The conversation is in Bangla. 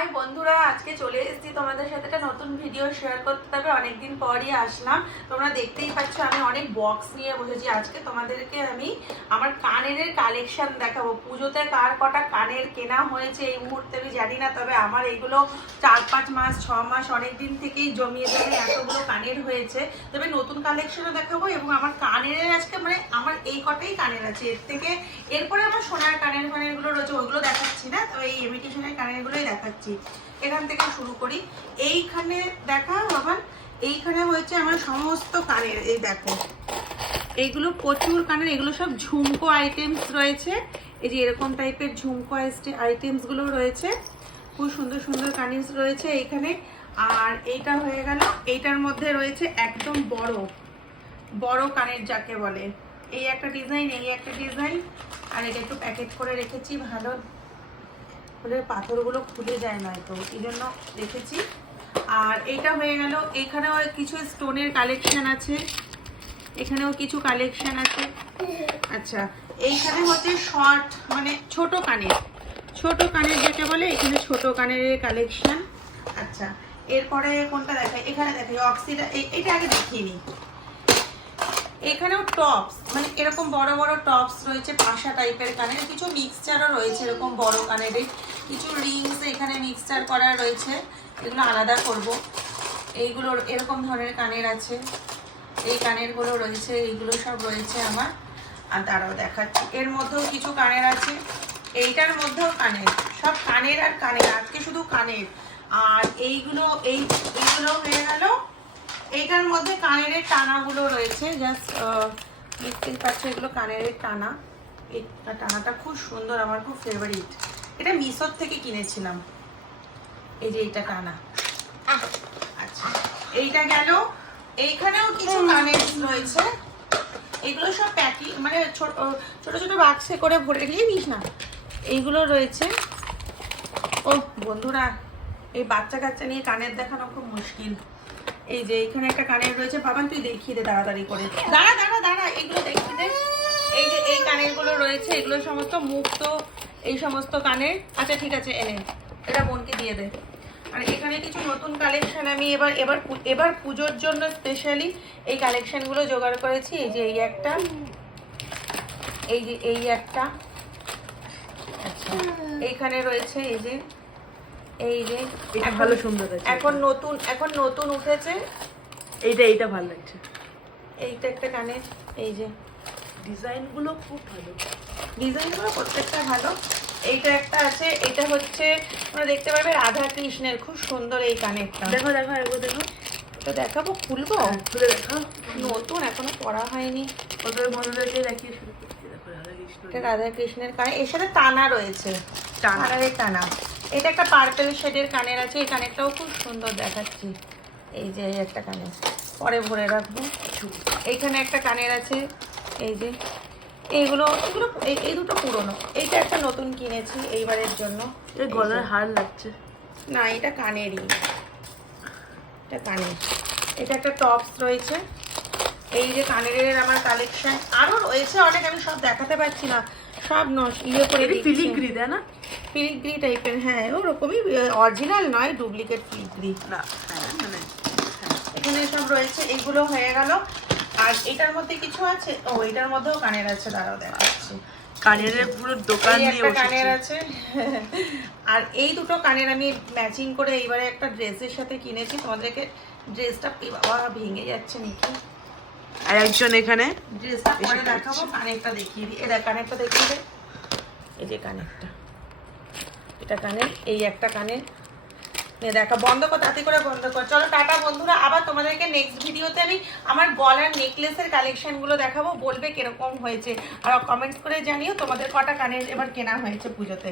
হাই বন্ধুরা, আজকে চলে এসেছি তোমাদের সাথে একটা নতুন ভিডিও শেয়ার করতে। তবে অনেকদিন পরই আসলাম। তোমরা দেখতেই পাচ্ছ আমি অনেক বক্স নিয়ে বসেছি। আজকে তোমাদেরকে আমি আমার কানের কালেকশন দেখাবো। পুজোতে কার কটা কানের কেনা হয়েছে এই মুহূর্তে আমি জানি না, তবে আমার এইগুলো 4-5 মাস 6 মাস অনেক দিন থেকেই জমিয়ে এতগুলো কানের হয়েছে। তবে নতুন কালেকশনও দেখাবো এবং আমার কানের আজকে আমার এই কটাই কানের আছে। এরপরে আমার সোনার কানেরগুলো রয়েছে, ওইগুলো দেখাচ্ছি না, তো এই ইমিটেশনের কানেরগুলোই দেখাচ্ছি। এখান থেকে শুরু করি। এইখানে দেখা বাবা, এইখানে হয়েছে আমার সমস্ত কানের। এই দেখো, এইগুলো প্রচুর কানের, এগুলো সব ঝুমকো আইটেমস রয়েছে। এই যে এরকম টাইপের ঝুমকো আইটেমসগুলো রয়েছে, খুব সুন্দর সুন্দর কানের রয়েছে এইখানে। আর এইটা হয়ে গেল, এইটার মধ্যে রয়েছে একদম বড় বড় কানের যাকে বলে, এই একটা ডিজাইন, এই একটা ডিজাইন। আর এটা একটু প্যাকেট করে রেখেছি ভালো, বলে পাথরগুলো খুলে যায় নয়তো, এই জন্য রেখেছি। আর এইটা হয়ে গেল, এখানেও কিছু স্টোনের কালেকশন আছে, এখানেও কিছু কালেকশন আছে। আচ্ছা, এইখানে হচ্ছে শর্ট ছোট কানের যেটা বলে, এখানে ছোট কানের কালেকশন। আচ্ছা, এরপরে কোনটা দেখাই? এখানে দেখাই অক্সিডা, এটা আগে দেখিয়ে নিই। এখানেও টপস, এরকম বড় বড় টপস রয়েছে, পাশা টাইপের কানের, কিছু মিক্সচারও রয়েছে এরকম বড় কানের, কিছু রিংস এখানে মিক্সচার করা রয়েছে, এগুলো আলাদা করব। এইগুলোর এরকম ধরনের কানের আছে, এই কানেরগুলো রয়েছে, এইগুলো সব রয়েছে আমার। আর দাঁড়াও দেখাচ্ছি, এর মধ্যেও কিছু কানের আছে, এইটার মধ্যেও কানের, সব কানের আর কানের, আজকে শুধু কানের। আর এইগুলো হয়ে গেল। এইটার মধ্যে কানের টানাগুলো রয়েছে, জাস্ট দেখতেই পাচ্ছ, এগুলো কানের টানা। এই টানাটা খুব সুন্দর, আমার খুব ফেভারিট। এটা মিশোর থেকে কিনেছিলাম। এই যে এইটা টানা। আচ্ছা, এইটা গেল। এইখানেও কিছু কানের রয়েছে, এগুলো সব প্যাকিং ছোট ছোট বাক্সে করে ভরে দিয়ে দিস না, এইগুলো রয়েছে। ও বন্ধুরা, এই বাচ্চা কাচ্চা নিয়ে কানের দেখানো খুব মুশকিল। এই যে এখানে একটা কানের রয়েছে, বাবান তুই দেখিয়ে দে তাড়াতাড়ি করে। দাঁড়া এগুলো দেখিয়ে দে। এই যে এই কানের গুলো রয়েছে, এগুলো সমস্ত মুক্ত, এই সমস্ত কানের। আচ্ছা ঠিক আছে, এনে এটা বোনকে দিয়ে দে। আর এখানে কিছু নতুন কালেকশন আমি এবার পুজোর জন্য স্পেশালি এই কালেকশন গুলো জোগাড় করেছি। এই যে এই একটা, এই একটা। আচ্ছা, এইখানে রয়েছে এই যে এটা ভালো সুন্দর আছে, এখন নতুন উঠেছে। এইটা ভালো লাগছে, এইটা একটা কানের। এই যে ডিজাইনগুলো খুব ভালো, ডিজাইনগুলো প্রত্যেকটা ভালো। এইটা একটা আছে, এটা হচ্ছে তোমরা দেখতে পাবে রাধা কৃষ্ণের, খুব সুন্দর এই কানেরটা। দেখো একবার দেখো, তো দেখাবো, খুলবো? খুলে দেখো, নতুন এখনো পড়া হয়নি। ওদের বন্ধুদেরকে দেখিয়ে শুরু করছি। দেখো এটা রাধা কৃষ্ণের কানের, এর সাথে টানা রয়েছে, কানের টানা। এটা একটা পার্পল শেডের কানের আছে, এই কানেরটাও খুব সুন্দর দেখাচ্ছি। এই যে একটা কানের, পরে ভরে রাখবো। এইখানে একটা কানের আছে, এই যে এইগুলো এই দুটো পুরনো, এইটা একটা নতুন কিনেছি এইবারের জন্য। গলার হার লাগছে না, এটা কানেরই, এটা কানের। এটা একটা টপস রয়েছে। এই যে কানের আমার কালেকশন আরো রয়েছে অনেক, আমি সব দেখাতে পারছি না, সব ইয়ে করে ফিলিগ্রি তাই না, ফিলিগ্রি টাইপের। হ্যাঁ, ওরকমই, অরিজিনাল নয়, ডুপ্লিকেট ফিলিগ্রি না। এখানে সব রয়েছে। এগুলো হয়ে গেল। আর এটার মধ্যে কিছু আছে, ও এটার মধ্যেও কানের আছে, দাঁড়াও দেখাচ্ছি। কানের পুরো দোকান দিয়ে একটা কানের আছে। আর এই দুটো কানের আমি ম্যাচিং করে এইবারে একটা ড্রেসের সাথে কিনেছি। তোমাদেরকে ড্রেসটা, বাবা ভেঙে যাচ্ছে নাকি, আর একজন এখানে ড্রেসটা পরে দেখাবো। কানেরটা দেখিয়ে দিই, এটা কানেরটা দেখিয়ে দে। এই যে কানেরটা, এটা কানের, এই একটা কানের। দেখা বন্ধ কর, তাতে করে বন্ধ কর। চলো টাটা বন্ধুরা, আবার তোমাদেরকে নেক্সট ভিডিওতে আমি আমার গলার নেকলেসের কালেকশনগুলো দেখাবো, বলবে কিরকম হয়েছে। আর কমেন্টস করে জানিও তোমাদের কটা কানের এবার কেনা হয়েছে পুজোতে।